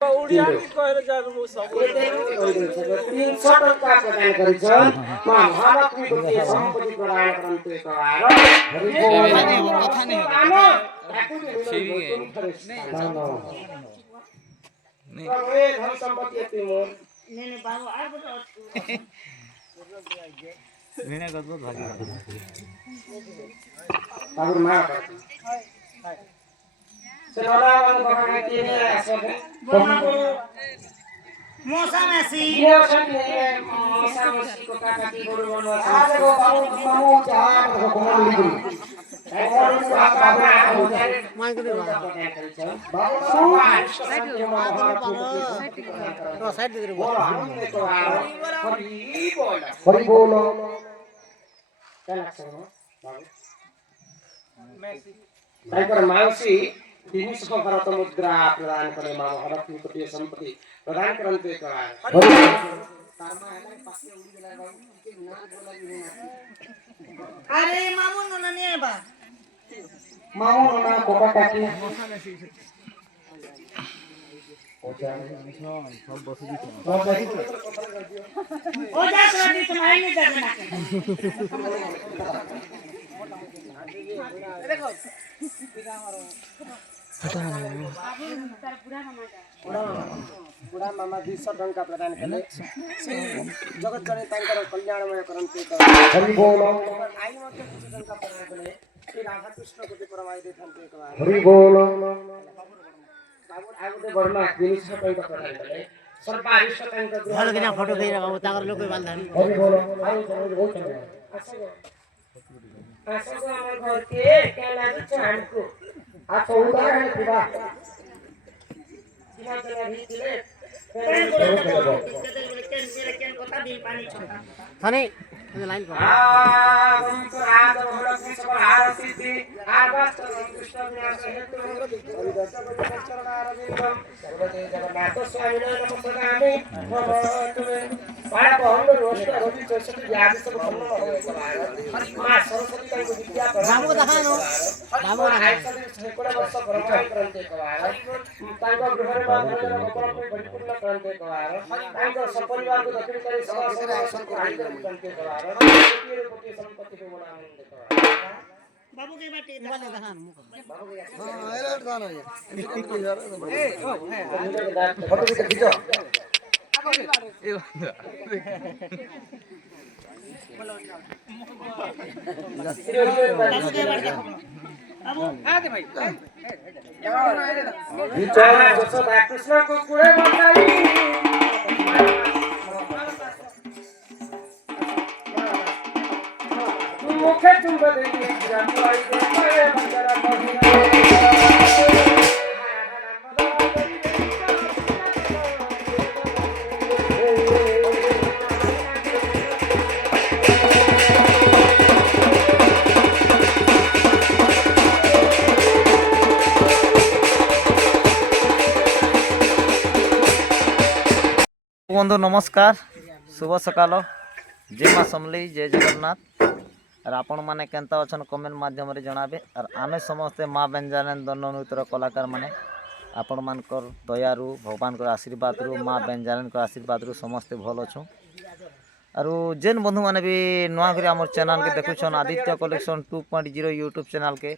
ओडिया की कहरे जानु मु सब तीन सटल का प्रदान गरिछ म महालक्ष्मी गोटे सम्पत्ति प्रदान करन्ते कवार कथा नै हो नहीं धन सम्पत्ति यति मोर नेने बाबु आबो नेने गजब भागी बाबु मा सेनाला बगाने तिने आसो बाबु मौसा मेसी को काका की बोल बोल आज को बाबु मामू चाहा को कोन लिखु हरि बोल ताइकर माउसी दिनिस प्रकार मुद्रा प्रदान करे मा महालक्ष्मी कोटी संपत्ति प्रदान करन्ते करा अरे मामू नने बा मामू नना कोका काकी ओजा सब बस दी ओजा सदी तुम्हारी नहीं करना देखो हटा नहीं बुढ़ा मामा 200 टंका प्रदान कले जगत जने तांकर कल्याणमय करन्ते हरि बोल आई मते कुछ टंका प्रदान कले श्री राधा कृष्ण कोटि परमाय देथन्ते एकबार हरि बोल बाबू आगुते बर्मा 200 टंका प्रदान कले सरकारी टंका भल किना फोटो देइ रगाउ ताकर लोक बालधान हरि बोल आई बहुत आशा को हमर घर के केला छानको आ चौदा है दिबा दिबा चला भी दिले थाने लाइन को हम तो आज भोला से सब हार सिद्धि आवास कृष्ण विनाश हेतु हरिदास को चरण अरविंदम सर्वदे जगन्नाथ स्वामी नमस्कारामि भवतु पाड़ा बहुंड रोष्ट रोटी चौसठ याद सब खन्न हो मां सरस्वती को विद्या नामो दखानो नामो दखानो सेकोड़ा वर्ष परमाय करन्ते कवार तांको गृहरे बाधर गोपाल को परिपूर्ण करन्ते कवार तांको सपरिवार को दक्षिण करे सदा सदा करन्ते कवार कोटी संपत्ति को बनाने कवार बाबू के बाटे दखान बाबू के हां एलर्ट दान है ए ओ फोटो भी खींचो कृष्ण को कुड़े बताई मुखे चुंब देंगे जंगलाई दे बंदरा बंधु नमस्कार शुभ सकाल जय माँ समली जय जगन्नाथ और आपण मैंने केंता अच्छन कमेंट माध्यम जनाबे और आमे समस्ते माँ बेंजानंद दंडनुतर कलाकार माने आपण मानकर दयारु भगवान को आशीर्वाद रु माँ बेंजानंद को आशीर्वाद रु समस्ते भल अच्छु और जेन बंधु मैंने भी नुआ कर आम चैनल के देखुन आदित्य कलेक्शन 2.0 यूट्यूब चैनल के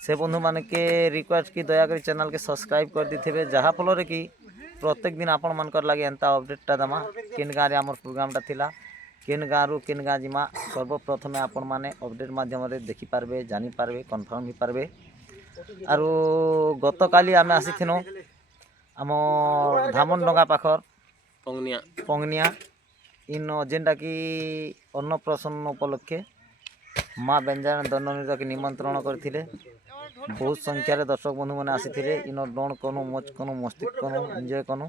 से बंधु माने के रिक्वेस्ट की दया कर चैनल के सब्सक्राइब कर दी थे जहाँ फल कि प्रत्येक दिन आपण मानकर लगे एंता अपडेटा दमा किन गाँव में आम प्रोग्रामटा थिला किन गाँव किन गाँ जिमा सर्वप्रथमे आपण माने अपडेट माध्यम देखिपारे जानीपारे कन्फर्म हो पारे और गत काली आम आसीथिनु आम धामन डंगा पाखर पंगनिया इन जेनटा कि अन्नप्रसन्न उपलक्षे माँ बेंजान दंडनीर के निमंत्रण करथिले बहुत संख्यार दर्शक बंधु मैंने आसी इन डण कनु मज कनु मस्ती कनु एंजॉय कनु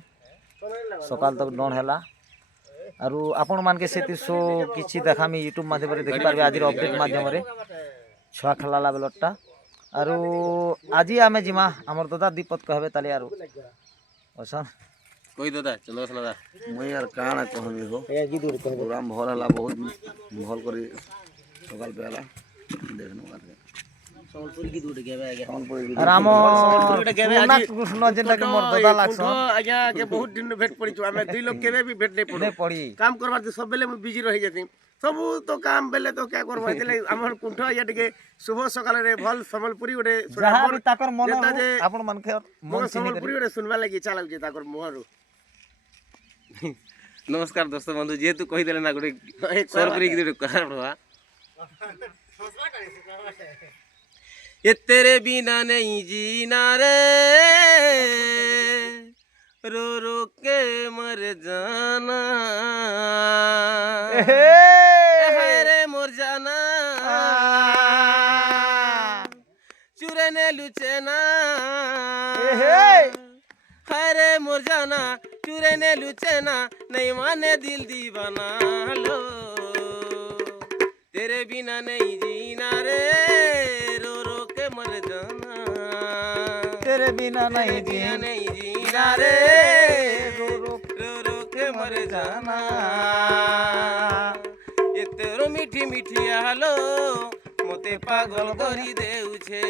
सकाल तक डण है और आपण मान के से शो किसी देखामी यूट्यूब माध्यम देखिपारे आज अपडेट माध्यम छुआ खेलाला बेलटा और आज आम जिमा आमर दादा दीपक कहबे ताले यार अच्छा कोई दादा चंद्रशेखर दादा मैं यार काना कहबी हो प्रोग्राम भल हला बहुत भल करी सकाल पे हला देखनो करके আর ଆମ ପୁରୁଣା କୃଷ୍ଣ ଯେନ୍ଟାକି ମୋର ଦାଦା ଲାଗ୍ସନ୍ ଆଜ୍ଞା ଆଜ୍ଞା ବହୁତ ଦିନ ଭେଟ ପଡ଼ିଛୁ ଆମେ ଦୁଇ ଲୋକ କେବେ ବି ଭେଟ ନେଇ ପଡ଼ୁ ନାଇଁ ପଡ଼ି କାମ କରବାର ତ ସବୁବେଳେ ମୁଁ ବିଜି ରହିଯାନ୍ତି ସବୁ ତ କାମ ବେଲେ ତ କ୍ୟା କରବା ଏଥିଲେ ଆମର କୁଣ୍ଠ ଆଜ୍ଞା ଟିକେ ଶୁଭ ସକାଳରେ ଭଲ ସମ୍ବଲପୁରୀ ଗୋଟେ ଯାହା ବି ତାଙ୍କର ମନ ଯେନ୍ତା ଯେ ଆପଣ ମାନକେ ମୋର ସମ୍ବଲପୁରୀ ଗୋଟେ ଶୁଣବା ଲାଗି ଇଚ୍ଛା ଲାଗୁଛି ତାଙ୍କର ମୁହଁରୁ ନମସ୍କାର ଦୋସ୍ତ ବନ୍ଧୁ ଯେହେତୁ କହିଦେଲେ ନା ଗୋଟେ ସରକାରୀ ଗୋଟେ କଥା ପଡ଼ବା ये तेरे बिना नहीं जीना रे रो रो के मर जाना हाय रे मर जाना चुरने लुचेना हाय रे मर जाना चुरने लुचेना नहीं माने दिल दीवाना लो तेरे बिना नहीं जीना रे रो रो के मर जाना तेरे बिना नहीं जीना रे रो रो के मर जाना ये तेरो मीठी मीठी हालो मोते पागल करी देउछे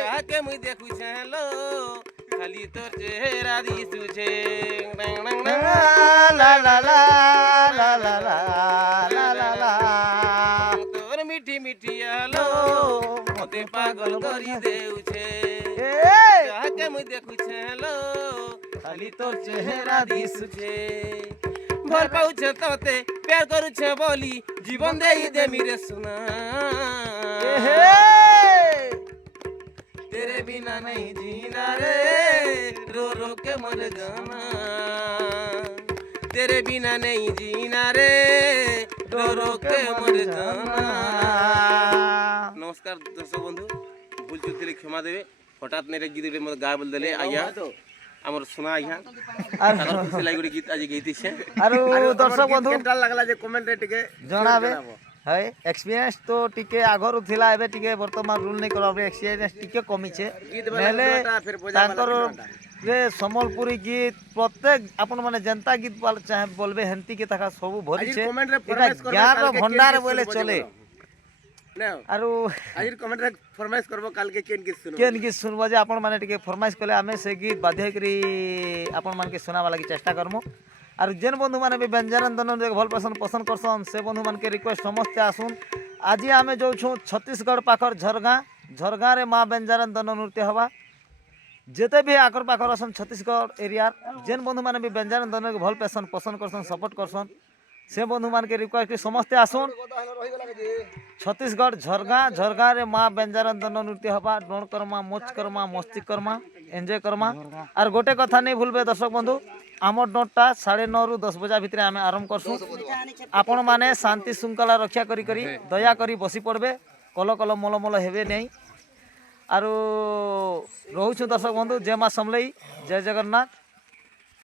जाके मुई देखुछे हेलो खाली तोर चेहरा दिसुछे ला ला ला ला ला ला ला ला तोर मीठी मीठी हालो मोते पागल करी देउछे जाके मुई देखुछे हेलो खाली तोर चेहरा दिसुछे भल पाउछे तोते प्यार करुछे बोली जीवन देई दे मिरे सुना तेरे बिना नहीं जीना रे रो रो के मर जाना तेरे बिना नहीं जीना रे रो रो के मर जाना नमस्कार दर्शक बंधु भूल चुकले क्षमा देवे हठात मेरे गीत रे मत गा बोल देले आज्ञा हमर सुना आज्ञा ताकर खुशी लागि गोटे गीत आज गईती छे आरो दर्शक बंधु केनटा लागला जे कमेंट रे टिके जणाबे है एक्सपीरियंस तो टिके आगरु थिला एबे टिके वर्तमान रूल नै करबे एक्सपीरियंस टिके कमी छे नेले ताकर जे संबलपुरी गीत प्रत्येक अपन माने जनता गीत वाला चाहे बोलबे हंती के तका सब भरी छे कमेंट रे एटा ज्ञान रो भंडार बोले चले आरो आज कमेंट रे फरमाइश करबो काल के केन गीत सुनबो जे अपन माने टिके फरमाइश कले आमे से गीत बाध्य करी अपन मान के सुनावा लागि चेष्टा करमु आर जेन बंधु माने भी व्यंजन दन भल पसंद करसन से बंधु मान के रिक्वेस्ट समस्त आसुन आज आमे जो छु छत्तीसगढ़ पाखर झरगा रे माँ व्यंजन दन नृत्य हवा जेते भी आकर पाखर असन छत्तीसगढ़ एरिया जेन बंधु माने भी व्यंजन दन के भल पसंद करसन सपोर्ट करसन से बंधु मान के रिक्वेस्ट समस्त आसुन छत्तीसगढ़ झरगा रे माँ व्यंजन दन नृत्य हवा डोण करमा मोच करमा मस्ती करमा एंजॉय करमा आर गोटे कथा नहीं भूलबे दर्शक बंधु आमर नोटा 9:30 ରୁ 10 बजा भितर आम आरंभ करसु आपण माने शांति श्रृंखला रक्षा करी दया करी बसी पड़बे कल कल मल मल हेबे नहीं आरो रहूछु दर्शक बंधु जय माँ समलई जय जगन्नाथ।